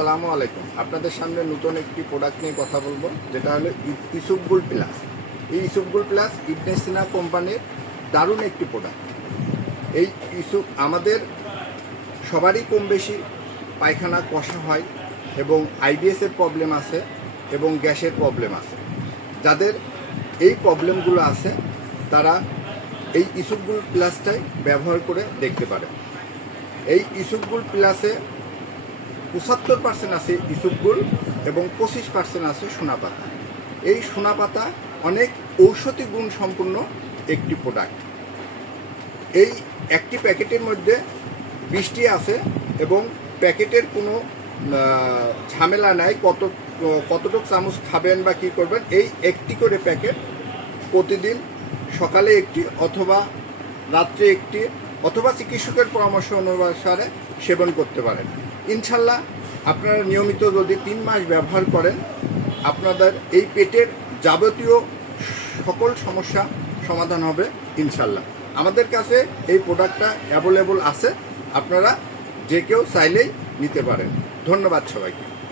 আসসালামু আলাইকুম। আপনাদের সামনে নতুন একটি প্রোডাক্ট নিয়ে কথা বলব, যেটা হলো ই- ইসুকগুল প্লাস। এই ইসুকগুল প্লাস ইডনেসিনা কোম্পানির দারুণ একটি প্রোডাক্ট এই ইসুক আমাদের সবারই কম বেশি পায়খানা কষা হয় এবং আইবিএসের প্রবলেম আছে এবং গ্যাসের প্রবলেম আছে। যাদের এই প্রবলেমগুলো আছে, তারা এই ইসুকগুল প্লাসটাই ব্যবহার করে দেখতে পারে। এই ইসুকগুল প্লাসে পঁচাত্তর পার্সেন্ট আছে ইসুকগুল এবং পঁচিশ পার্সেন্ট আছে সোনাপাতা এই সোনাপাতা অনেক ঔষধি গুণ সম্পূর্ণ একটি প্রোডাক্ট এই একটি প্যাকেটের মধ্যে বৃষ্টি আছে এবং প্যাকেটের কোনো ঝামেলা নাই কত, কতটুকু চামচ খাবেন বা কী করবেন, এই একটি করে প্যাকেট প্রতিদিন সকালে একটি অথবা রাত্রে একটি অথবা চিকিৎসকের পরামর্শ অনুসারে সেবন করতে পারেন। ইনশাল্লাহ আপনারা নিয়মিত যদি তিন মাস ব্যবহার করেন, আপনাদের এই পেটের যাবতীয় সকল সমস্যা সমাধান হবে ইনশাল্লাহ। আমাদের কাছে এই প্রোডাক্টটা অ্যাভেলেবল আছে, আপনারা যে কেউ চাইলেই নিতে পারেন। ধন্যবাদ সবাইকে।